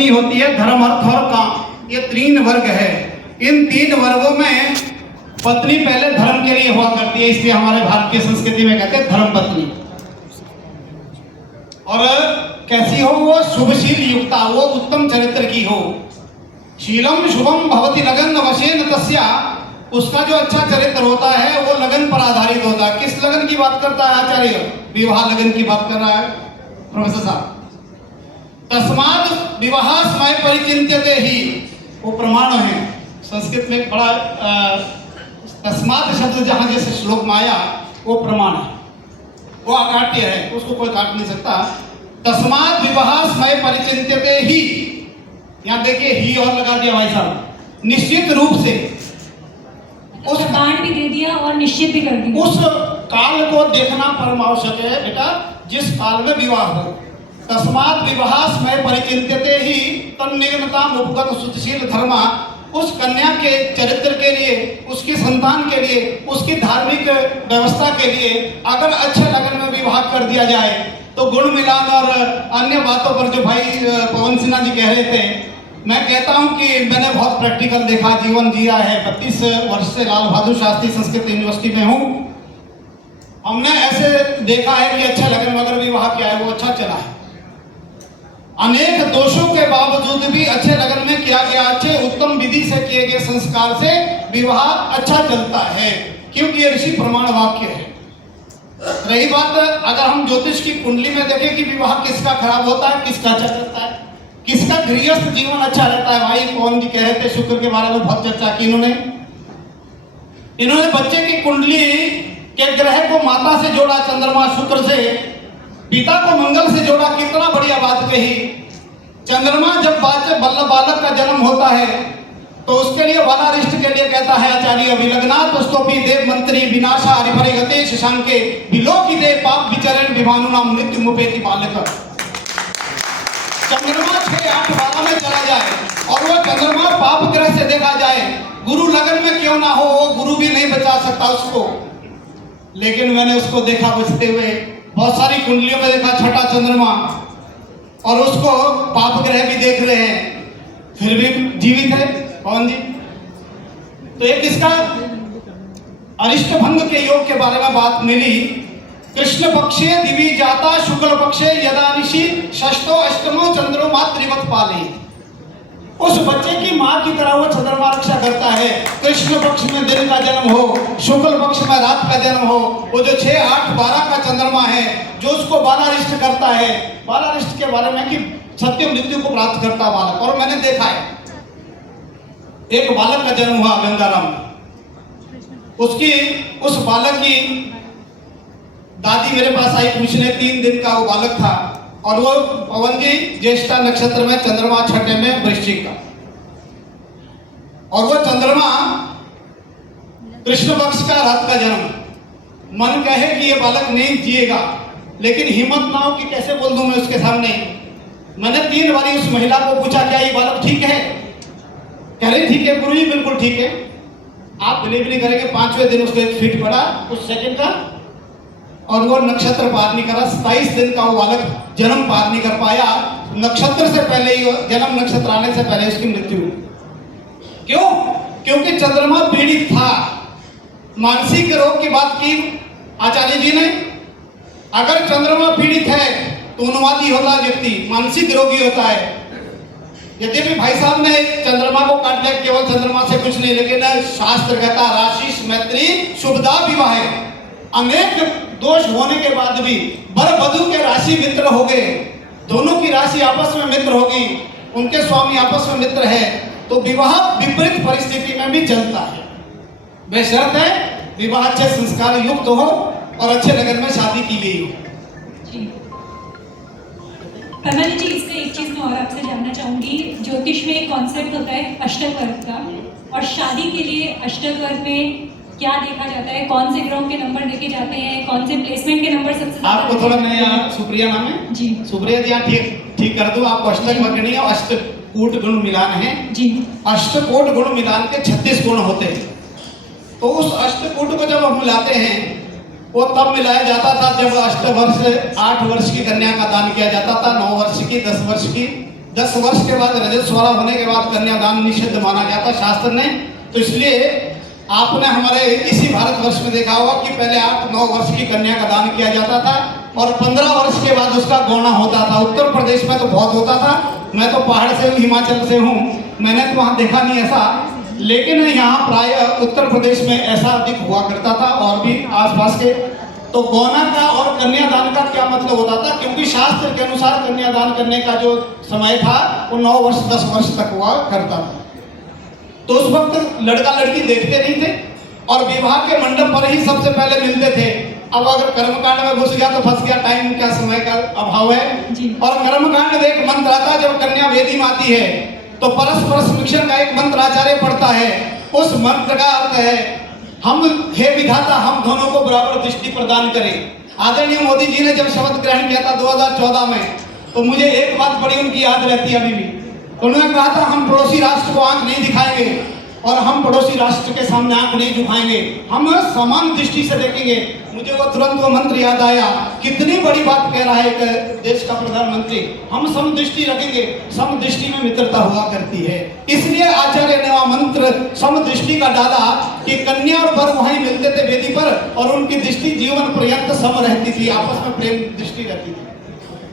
पत्नी होती है, धर्म, अर्थ और काम, ये 3 वर्ग है। इन 3 वर्गों में पत्नी पहले धर्म के लिए हुआ करती है, इसलिए हमारे भारतीय संस्कृति में कहते हैं धर्म पत्नी। और कैसी हो वो? शुभशील युक्ता, वो उत्तम चरित्र की हो। शीलम शुभम भवति लगन वशेन तस्या, उसका जो अच्छा चरित्र होता है वो लगन पर आधारित होता है। किस लगन की बात करता है आचार्य? विवाह लगन की बात कर रहा है प्रोफेसर साहब। तस्मात् विवाह समय परिचिन्त्यते ही, वो प्रमाण है। संस्कृत में बड़ा तस्मात् शब्द जहां जैसे श्लोक में आया वो प्रमाण है, वो अकाट्य है, उसको कोई काट नहीं सकता। तस्मात् विवाह समय परिचिन्त्यते ही, यहाँ देखिए ही और लगा दिया भाई साहब, निश्चित रूप से उस कांड भी दे दिया और निश्चित भी कर दिया। उस काल को देखना परम आवश्यक है बेटा, जिस काल में विवाह हो। तस्मात् विवाह समय परिचिन्त्यते ही तन्निग्नताम उपगत सुतशील धर्मा, उस कन्या के चरित्र के लिए, उसकी संतान के लिए, उसकी धार्मिक व्यवस्था के लिए अगर अच्छे लगन में विवाह कर दिया जाए तो गुण मिलान और अन्य बातों पर जो भाई पवन सिन्हा जी कह रहे थे, मैं कहता हूं कि मैंने बहुत प्रैक्टिकल देखा, जीवन जिया है। 32 वर्ष से लाल बहादुर शास्त्री संस्कृत यूनिवर्सिटी में हूं। हमने ऐसे देखा है कि अच्छे लगन में अगर विवाह किया है वो अच्छा चला है। अनेक दोषों के बावजूद भी अच्छे लगन में किया गया, अच्छे उत्तम विधि से किए गए संस्कार से विवाह अच्छा चलता है, क्योंकि ये ऋषि प्रमाण वाक्य है। रही बात अगर हम ज्योतिष की कुंडली में देखें कि विवाह किसका खराब होता है, किसका अच्छा चलता है, किसका गृहस्थ जीवन अच्छा रहता है। भाई पवन जी कह रहे थे शुक्र के बारे में बहुत चर्चा की इन्होंने बच्चे की कुंडली के ग्रह को माता से जोड़ा, चंद्रमा शुक्र से, पिता को मंगल से जोड़ा, कितना बढ़िया बात कही। चंद्रमा जब बालक का जन्म होता है तो उसके लिए बालारिष्ट के लिए कहता है आचार्य अभिलग्नात् स्तोपी देव मंत्री विनाशा हरिपरिगते शशांके विलोकी देव पाप विचरण विभानुनाम मृत्यु मुपेति बालक। चंद्रमा 6, 8, 12 में चला जाए और वो चंद्रमा पाप ग्रह से देखा जाए, गुरु लगन में क्यों ना हो, वो गुरु भी नहीं बचा सकता उसको। लेकिन मैंने उसको देखा बचते हुए, बहुत सारी कुंडलियों में देखा छठा चंद्रमा, और उसको पाप ग्रह भी देख रहे हैं, फिर भी जीवित है कौन जी। तो एक इसका अरिष्ट भंग के योग के बारे में बात मिली। कृष्ण पक्षे दिवी जाता शुक्ल पक्षे यदा निशि षष्ठो अष्टमो चंद्रो मातृवत पाले। उस बच्चे की माँ की तरह वो चंद्रमा रक्षा करता है। कृष्ण पक्ष में दिन का जन्म हो, शुक्ल पक्ष में रात का जन्म हो, वो जो 6, 8, 12 का चंद्रमा है जो उसको बालारिष्ट करता है। बालारिष्ट के बारे में कि सत्य मृत्यु को प्राप्त करता बालक। और मैंने देखा है एक बालक का जन्म हुआ गंगाराम, उसकी उस बालक की दादी मेरे पास आई पूछने, 3 दिन का वो बालक था, और वो पवन जी ज्येष्ठा नक्षत्र में, चंद्रमा छठे में वृश्चिक का, और वो चंद्रमा कृष्ण पक्ष का रात का जन्म। मन कहे कि ये बालक नहीं जिएगा, लेकिन हिम्मत ना हो कि कैसे बोल दूं मैं उसके सामने। मैंने 3 बारी उस महिला को पूछा क्या ये बालक ठीक है? कह रही ठीक है गुरु जी, बिल्कुल ठीक है। आप बिलीव नहीं करेंगे, 5वें दिन उसको एक फिट पड़ा उस सेकंड का, और वो नक्षत्र पार नहीं करा। 27 दिन का वो बालक जन्म पार नहीं कर पाया। नक्षत्र से पहले ही, जन्म नक्षत्र आने से पहले उसकी मृत्यु हुई। क्यों? क्योंकि चंद्रमा पीड़ित था। मानसिक रोग की बात की आचार्य जी ने। अगर चंद्रमा पीड़ित है तो उन्मादी होता है व्यक्ति, मानसिक रोगी होता है। यद्यपि भाई साहब ने चंद्रमा को काट लिया, केवल चंद्रमा से कुछ नहीं, लेकिन शास्त्र कहता राशि मैत्री शुभदा विवाह है। अनेक दोष होने के बाद भी वर वधू के राशि मित्र हो गए, दोनों की राशि आपस में मित्र होगी, उनके स्वामी आपस में मित्र है, तो विवाह विपरीत परिस्थिति में भी चलता है। बेशर्त है विवाह अच्छे संस्कार युक्त हो और अच्छे लगन में शादी की गई हो। कमल जी, इसमें एक चीज मैं और आपसे जानना चाहूंगी। ज्योतिष में एक कॉन्सेप्ट होता है अष्टक वर्ग का, और शादी के लिए अष्टक वर्ग में क्या देखा जाता है? कौन से ग्रहों के नंबर देखे जाते हैं? कौन से प्लेसमेंट के नंबर सबसे ज्यादा? आपको थोड़ा मैं यहाँ सुप्रिया नाम है जी, सुप्रिया जी, यहाँ ठीक कर दूं आपको। अष्टक वर्ग नहीं है, अष्टकूट गुण मिलान है जी। अष्टकूट गुण मिलान के 36 गुण होते हैं। तो उस अष्टकूट को जब हम मिलाते हैं, वो तब मिलाया जाता था जब 8 वर्ष की कन्या का दान किया जाता था, 9 वर्ष की, 10 वर्ष की, 10 वर्ष के बाद रजस्वला होने के बाद कन्यादान निषिद्ध माना जाता शास्त्र ने। तो इसलिए आपने हमारे इसी भारतवर्ष में देखा होगा कि पहले 8-9 वर्ष की कन्या का दान किया जाता था और 15 वर्ष के बाद उसका गौना होता था। उत्तर प्रदेश में तो बहुत होता था, मैं तो पहाड़ से हूँ, हिमाचल से हूँ, मैंने तो वहाँ देखा नहीं ऐसा, लेकिन यहाँ प्राय उत्तर प्रदेश में ऐसा अधिक हुआ करता था और भी आसपास के। तो गौना का और कन्यादान का क्या मतलब होता था, क्योंकि शास्त्र के अनुसार कन्यादान करने का जो समय था वो 9 वर्ष 10 वर्ष तक हुआ करता था। तो उस वक्त लड़का लड़की देखते नहीं थे और विवाह के मंडप पर ही सबसे पहले मिलते थे। अब अगर कर्मकांड में घुस गया तो फंस गया, टाइम क्या समय का अभाव है जी। और कर्मकांड में एक मंत्र आता है, जब कन्या वेदी में आती है तो परस्पर शिक्षण का एक मंत्र आचार्य पढ़ता है। उस मंत्र का अर्थ है, हम हे विधाता हम दोनों को बराबर दृष्टि प्रदान करें। आदरणीय मोदी जी ने जब शपथ ग्रहण किया था 2014 में, तो मुझे एक बात बड़ी उनकी याद रहती है अभी भी। उन्होंने कहा था हम पड़ोसी राष्ट्र को आंख नहीं दिखाएंगे और हम पड़ोसी राष्ट्र के सामने आंख नहीं झुकाएंगे, हम समान दृष्टि से देखेंगे। मुझे वो तुरंत वो मंत्र याद आया, कितनी बड़ी बात कह रहा है एक देश का प्रधानमंत्री, हम समदृष्टि रखेंगे, समदृष्टि में मित्रता हुआ करती है। इसलिए आचार्य ने वह मंत्र समदृष्टि का डाला कि कन्या और वर वहीं मिलते थे वेदी पर और उनकी दृष्टि जीवन पर्यंत सम रहती थी, आपस में प्रेम दृष्टि रहती थी।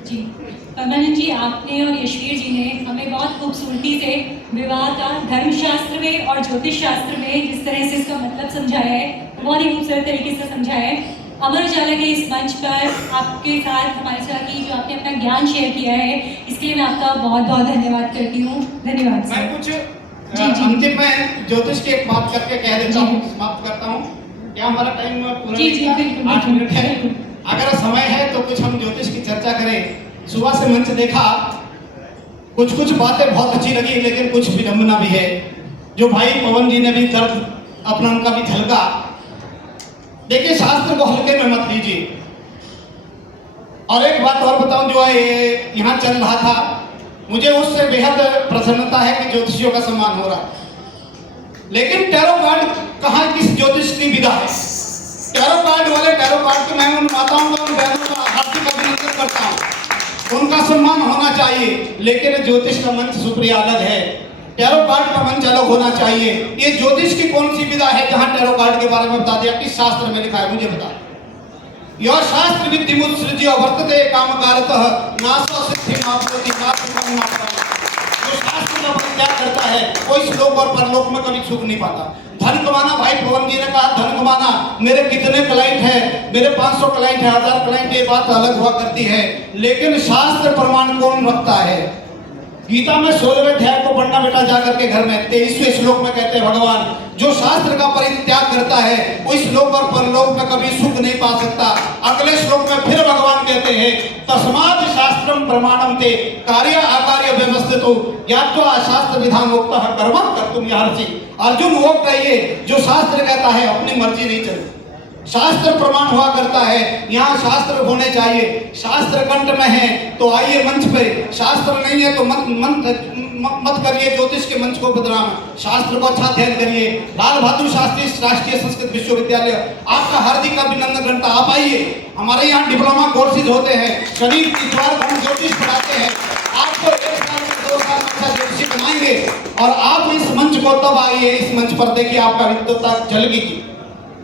जी, परमानंद जी, आपने और यशवीर जी ने हमें बहुत खूबसूरती से विवाह का धर्मशास्त्र में और ज्योतिष शास्त्र में जिस तरह से इसका मतलब समझाया है, बहुत ही खूबसूरत तरीके से समझाया है। अमर उजाला के इस मंच पर आपके साथ हमारे साथ ही जो आपने अपना ज्ञान शेयर किया है, इसके लिए मैं आपका बहुत बहुत धन्यवाद करती हूँ। धन्यवाद। मैं कुछ जी। अंतिम में ज्योतिष की एक बात करके कह देता हूँ, समाप्त करता हूँ। क्या हमारा टाइम पूरा? जी जी बिल्कुल 8 मिनट है। बिल्कुल। अगर समय है तो कुछ हम ज्योतिष की चर्चा करें। सुबह से मंच देखा, कुछ बातें बहुत अच्छी लगी, लेकिन कुछ विडंबना भी है। जो भाई पवन जी ने भी दर्द अपना उनका भी झलका। देखिए, शास्त्र को हल्के में मत लीजिए। और एक बात और बताऊं, जो है यहाँ चल रहा था, मुझे उससे बेहद प्रसन्नता है कि ज्योतिषियों का सम्मान हो रहा है। लेकिन टैरो कार्ड कहाँ किस ज्योतिष की विधा है? टैरो कार्ड वाले टैरो कार्ड को मैं उन माताओं का, उन बहनों का हार्दिक अभिनंदन करता हूँ, उनका सम्मान होना चाहिए। लेकिन ज्योतिष का मंच सुप्रिया अलग है, टैरो कार्ड का मंच अलग होना चाहिए। ये ज्योतिष की कौन सी विधा है जहाँ टैरो कार्ड के बारे में बता दिया? किस शास्त्र में लिखा है मुझे बता। यह शास्त्र विद्युमुत्सृज्य वर्तते कामकारतः नासो सिद्धि माप्नोति नासुखं नाप्नोति। जो शास्त्र का परित्याग करता है वो इस लोक और परलोक में कभी सुख नहीं पाता। धन कमाना, भाई पवन जी ने कहा धन कमाना, मेरे कितने क्लाइंट हैं, मेरे 500 क्लाइंट हैं, 1000 क्लाइंट, ये बात अलग हुआ करती है। लेकिन शास्त्र प्रमाण कौन रखता है? गीता में 16वें अध्याय को पढ़ना बेटा जाकर के घर में। 23वें श्लोक में कहते हैं भगवान, जो शास्त्र का परित्याग करता है वो इस लोक और परलोक में कभी सुख नहीं पा सकता। अगले श्लोक में फिर भगवान कहते हैं, तस्मात् शास्त्रम प्रमाणम ते कार्य अकार्य व्यवस्थितो ज्ञात्वा शास्त्र विधान उक्तः कर्म कर्तुम अर्हसि। अर्जुन वो कहिए जो शास्त्र कहता है, अपनी मर्जी नहीं चलती। शास्त्र प्रमाण हुआ करता है, यहाँ शास्त्र होने चाहिए। शास्त्र कंठ में है तो आइए मंच पे, शास्त्र नहीं है तो मत करिए ज्योतिष के मंच को बदनाम। शास्त्र को अच्छा अध्ययन करिए। लाल बहादुर शास्त्री राष्ट्रीय संस्कृत विश्वविद्यालय आपका हार्दिक अभिनंदन करता। आप आइए, हमारे यहाँ डिप्लोमा कोर्सेज होते हैं, शनि इतवार हम ज्योतिष पढ़ाते हैं। आपको 1 साल में 2 साल में अच्छा ज्योतिषी बनाएंगे और आप इस मंच को तब आइए, इस मंच पर देखिए आपका विद्वता झलकेगी।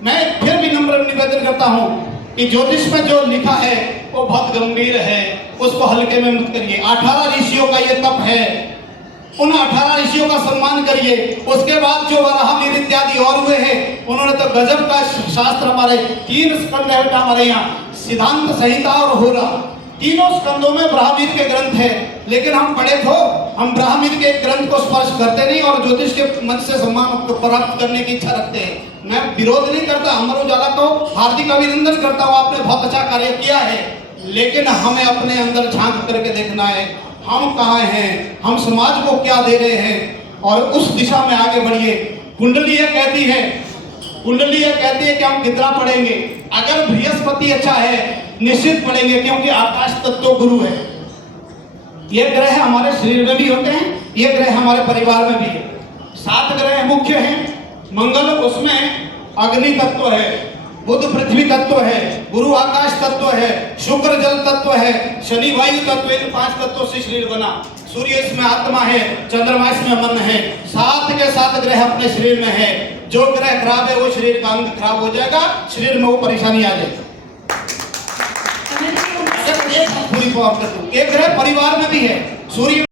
मैं फिर भी नम्र निवेदन करता हूँ कि ज्योतिष में जो लिखा है वो बहुत गंभीर है, उसको हल्के में मत करिए। 18 ऋषियों का ये तप है, उन 18 ऋषियों का सम्मान करिए। उसके बाद जो वराहमिहिर इत्यादि और हुए हैं, उन्होंने तो गजब का शास्त्र, हमारे 3 स्कंद है बेटा हमारे यहाँ, सिद्धांत संहिता और होरा, तीनों स्कंदों में ब्राह्मण के ग्रंथ है। लेकिन हम बड़े तो हम ब्राह्मण के ग्रंथ को स्पर्श करते नहीं और ज्योतिष के मंच से सम्मान प्राप्त करने की इच्छा रखते हैं। मैं विरोध नहीं करता, अमर उजाला को हार्दिक अभिनंदन करता हूँ, आपने बहुत अच्छा कार्य किया है। लेकिन हमें अपने अंदर झांक करके देखना है, हम कहाँ हैं, हम समाज को क्या दे रहे हैं और उस दिशा में आगे बढ़िए। कुंडली यह कहती है, कुंडली यह कहती है कि हम कितना पढ़ेंगे। अगर बृहस्पति अच्छा है निश्चित पढ़ेंगे, क्योंकि आकाश तत्व गुरु है। ये ग्रह हमारे शरीर में भी होते हैं, ये ग्रह हमारे परिवार में भी है। 7 ग्रह मुख्य हैं। मंगल उसमें अग्नि तत्व है, बुध पृथ्वी तत्व है, गुरु आकाश तत्व है, शुक्र जल तत्व है, शनि वायु तत्व, इन 5 तत्वों से शरीर बना। सूर्य इसमें आत्मा है, चंद्रमा इसमें मन है, साथ के साथ ग्रह अपने शरीर में है। जो ग्रह खराब है वो शरीर का अंग खराब हो जाएगा, शरीर में वो परेशानी आ जाएगी। एमएलए जी, पूरी बात कर दूं, एक ग्रह परिवार में भी है, सूर्य